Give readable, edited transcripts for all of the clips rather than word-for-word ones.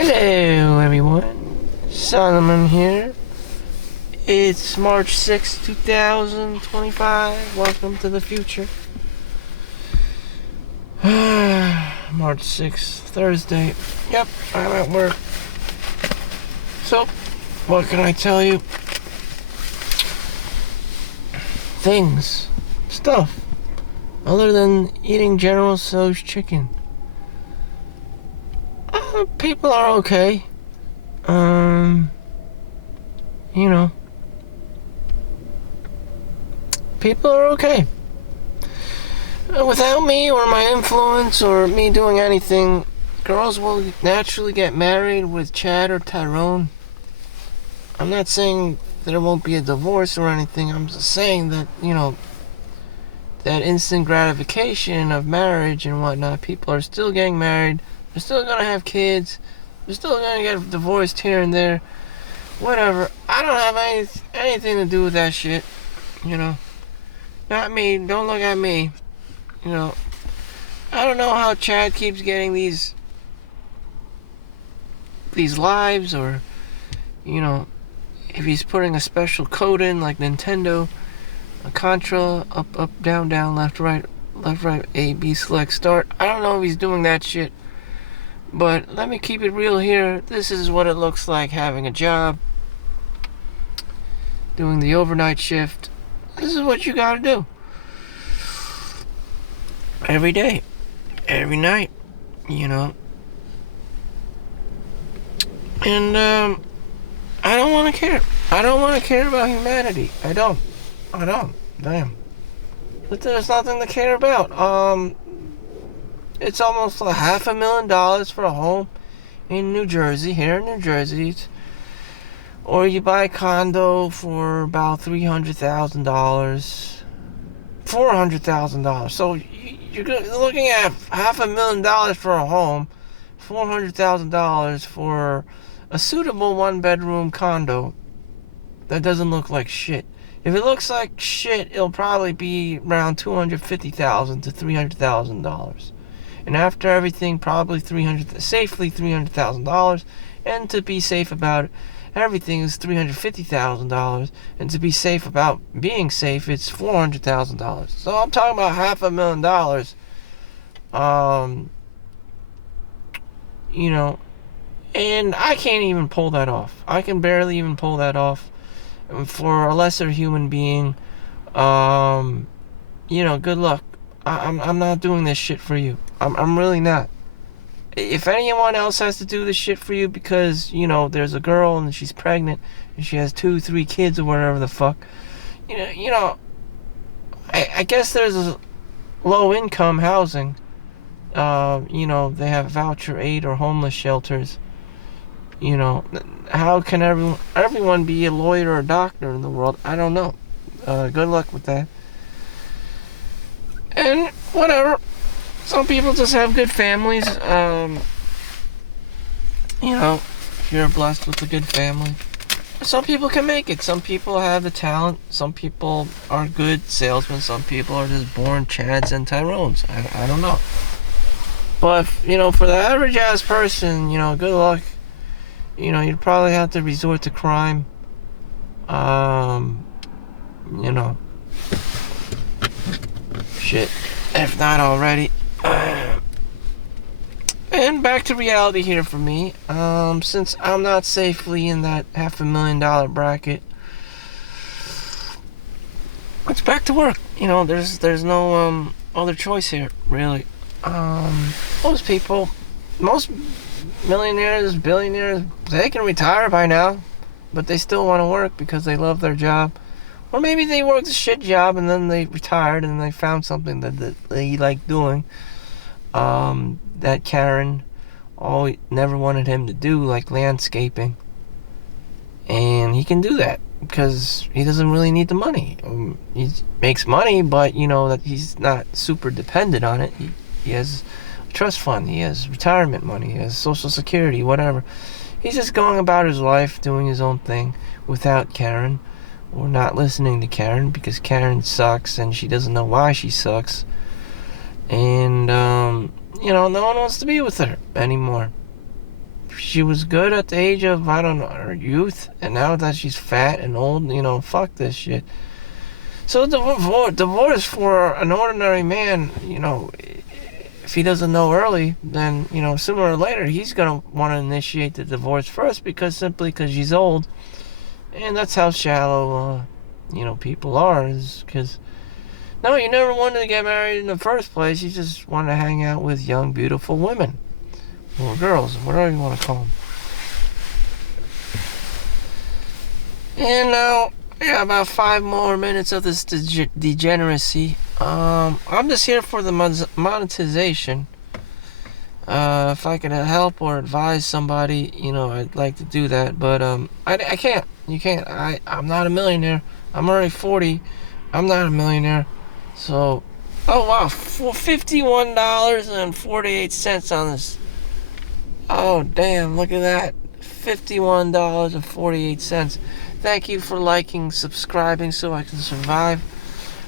Hello everyone, Solomon here. It's March 6th, 2025. Welcome to the future. March 6th, Thursday. Yep, I'm at work. So, what can I tell you? Stuff, other than eating General Tso's chicken. People are okay. People are okay. Without me or my influence or me doing anything, girls will naturally get married with Chad or Tyrone. I'm not saying there won't be a divorce or anything. I'm just saying that, that instant gratification of marriage and whatnot, people are still getting married. They're still gonna have kids. They're still gonna get divorced here and there. Whatever. I don't have anything to do with that shit. Not me. Don't look at me. I don't know how Chad keeps getting these lives, or if he's putting a special code in like Nintendo, a Contra, up, down, left, right, A, B, select, start. I don't know if he's doing that shit. But let me keep it real here. This is what it looks like having a job, doing the overnight shift. This is what you gotta do. Every day, every night, And I don't want to care. I don't want to care about humanity. I don't. Damn. But there's nothing to care about. It's almost $500,000 for a home in New Jersey, here in New Jersey. Or you buy a condo for about $300,000, $400,000. So you're looking at $500,000 for a home, $400,000 for a suitable one-bedroom condo that doesn't look like shit. If it looks like shit, it'll probably be around $250,000 to $300,000. And after everything, probably safely $300,000. And to be safe about it, everything is $350,000. And to be safe about being safe, it's $400,000. So I'm talking about $500,000. And I can't even pull that off. I can barely even pull that off. And for a lesser human being, good luck. I'm not doing this shit for you. I'm really not. If anyone else has to do this shit for you because, there's a girl and she's pregnant and she has 2-3 kids or whatever the fuck, I guess there's a low income housing. They have voucher aid or homeless shelters. How can everyone be a lawyer or a doctor in the world? I don't know. Good luck with that. And whatever. Some people just have good families. If you're blessed with a good family. Some people can make it. Some people have the talent. Some people are good salesmen. Some people are just born Chads and Tyrones. I don't know. But, for the average ass person, good luck. You'd probably have to resort to crime. Shit. If not already. And back to reality here for me. Since I'm not safely in that $500,000 bracket, it's back to work. There's no other choice here, really. Most millionaires, billionaires, they can retire by now, but they still want to work because they love their job. Or maybe they worked a shit job and then they retired and they found something that they like doing. That Karen never wanted him to do, like landscaping. And he can do that because he doesn't really need the money. He makes money, but that he's not super dependent on it. He has a trust fund, he has retirement money, he has Social Security, whatever. He's just going about his life doing his own thing without Karen, or not listening to Karen because Karen sucks and she doesn't know why she sucks. And no one wants to be with her anymore. she was good at the age of, I don't know, her youth, and now that she's fat and old, fuck this shit. So divorce for an ordinary man, if he doesn't know early, then, sooner or later, he's going to want to initiate the divorce first simply because she's old. And that's how shallow, people are, is because, no, you never wanted to get married in the first place. You just want to hang out with young, beautiful women. Or girls, whatever you want to call them. And now, about 5 more minutes of this degeneracy. I'm just here for the monetization. If I could help or advise somebody, I'd like to do that. But I can't. You can't. I'm not a millionaire. I'm already 40. I'm not a millionaire. So, oh wow, for $51.48 on this. Oh damn, look at that. $51.48. Thank you for liking, subscribing so I can survive.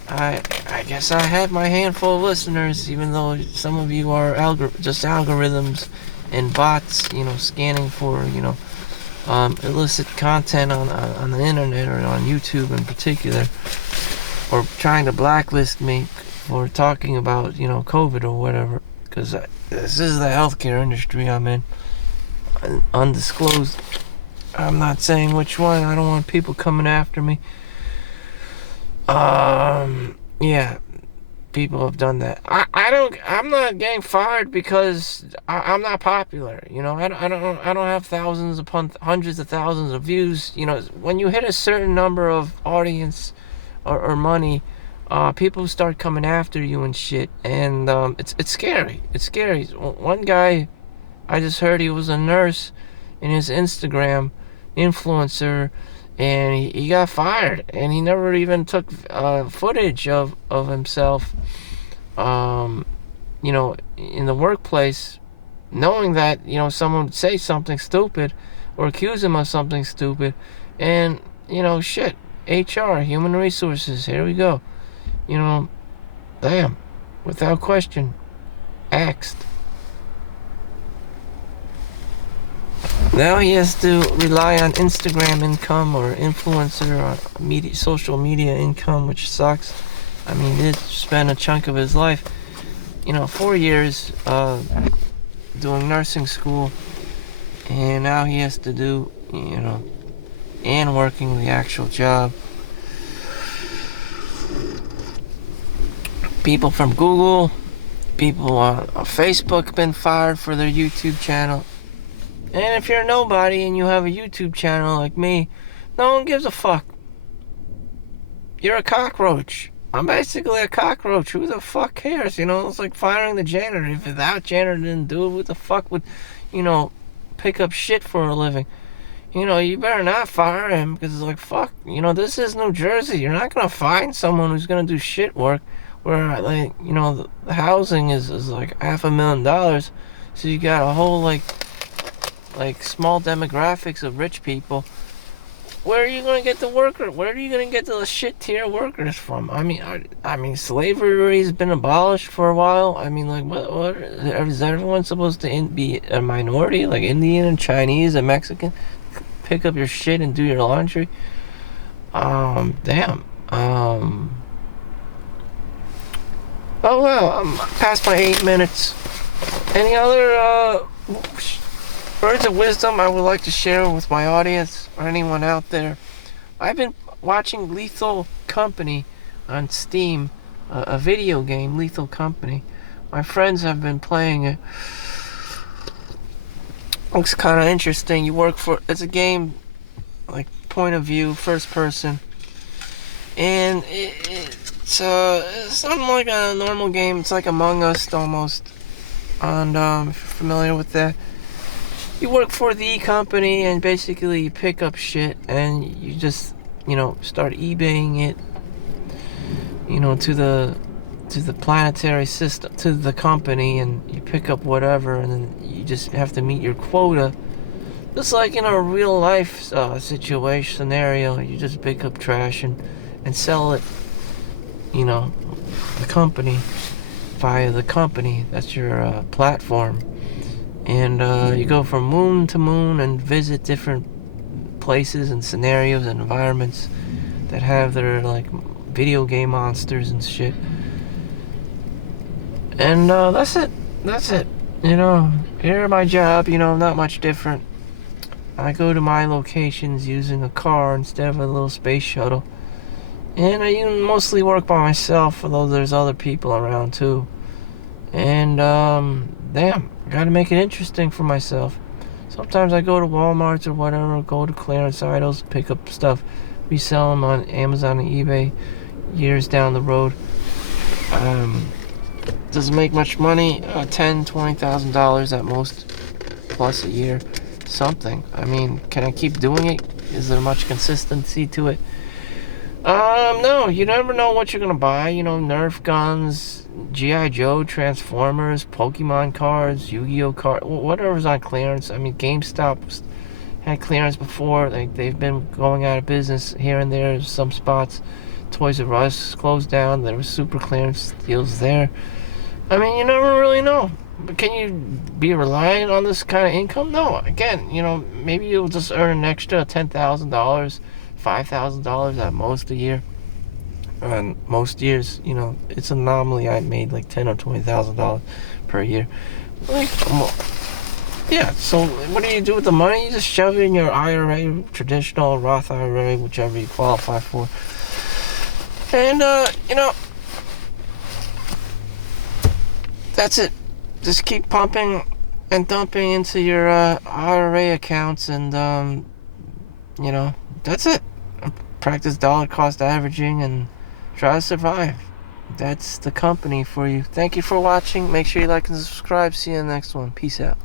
I guess I have my handful of listeners, even though some of you are just algorithms and bots, scanning for, illicit content on the internet or on YouTube in particular, or trying to blacklist me for talking about, COVID or whatever, because this is the healthcare industry I'm in. Undisclosed. I'm not saying which one. I don't want people coming after me. Yeah, people have done that. I'm not getting fired because I'm not popular. I don't have thousands upon hundreds of thousands of views. When you hit a certain number of audience or money, people start coming after you and shit, and it's scary. It's scary. One guy, I just heard he was a nurse in his Instagram influencer, and he got fired, and he never even took footage of himself, in the workplace, knowing that, someone would say something stupid or accuse him of something stupid, and, shit, HR, human resources, here we go, damn, without question, axed. Now he has to rely on Instagram income or influencer or social media income, which sucks. I mean, he spent a chunk of his life, 4 years doing nursing school, and now he has to do, and working the actual job. People from Google, people on Facebook have been fired for their YouTube channel. And if you're nobody and you have a YouTube channel like me, no one gives a fuck. You're a cockroach. I'm basically a cockroach. Who the fuck cares? It's like firing the janitor. If that janitor didn't do it, who the fuck would, pick up shit for a living? You better not fire him, because it's like, fuck, this is New Jersey. You're not going to find someone who's going to do shit work where, like, the housing is like $500,000. So you got a whole, like small demographics of rich people. Where are you going to get the worker? Where are you going to get the shit tier workers from? I mean, slavery's been abolished for a while. I mean, like, what is everyone supposed to be a minority? Like Indian and Chinese and Mexican? Pick up your shit and do your laundry? Damn. Oh, well, I'm past my 8 minutes. Any other, words of wisdom I would like to share with my audience or anyone out there? I've been watching Lethal Company on Steam, a video game, Lethal Company. My friends have been playing it. Looks kind of interesting. It's a game, like, point of view, first person. And it's unlike a normal game. It's like Among Us almost. And if you're familiar with that, you work for the company and basically you pick up shit and you just, start eBaying it, to the planetary system, to the company, and you pick up whatever, and then you just have to meet your quota. Just like in a real life situation scenario, you just pick up trash and sell it, the company, via the company. That's your platform. And you go from moon to moon and visit different places and scenarios and environments that have their like video game monsters and shit. And that's it. That's it. Here my job, not much different. I go to my locations using a car instead of a little space shuttle. And I mostly work by myself, although there's other people around too. And, damn, gotta make it interesting for myself. Sometimes I go to Walmart or whatever, go to clearance aisles, pick up stuff, resell them on Amazon and eBay years down the road. Doesn't make much money, $10,000, $20,000 at most, plus a year, something. I mean, can I keep doing it? Is there much consistency to it? No, you never know what you're gonna buy. Nerf guns, G.I. Joe, Transformers, Pokemon cards, Yu-Gi-Oh cards, whatever's on clearance. I mean, GameStop had clearance before. They've been going out of business here and there. Some spots, Toys R Us closed down. There was super clearance deals there. I mean, you never really know. But can you be reliant on this kind of income? No. Again, maybe you'll just earn an extra $10,000. $5,000 at most a year. And most years, it's an anomaly. I made like $10,000 or $20,000 per year. Like, yeah. So what do you do with the money? You just shove it in your IRA, traditional Roth IRA, whichever you qualify for. And that's it. Just keep pumping and dumping into your IRA accounts, and that's it. Practice dollar cost averaging and try to survive. That's the company for you. Thank you for watching. Make sure you like and subscribe. See you in the next one. Peace out.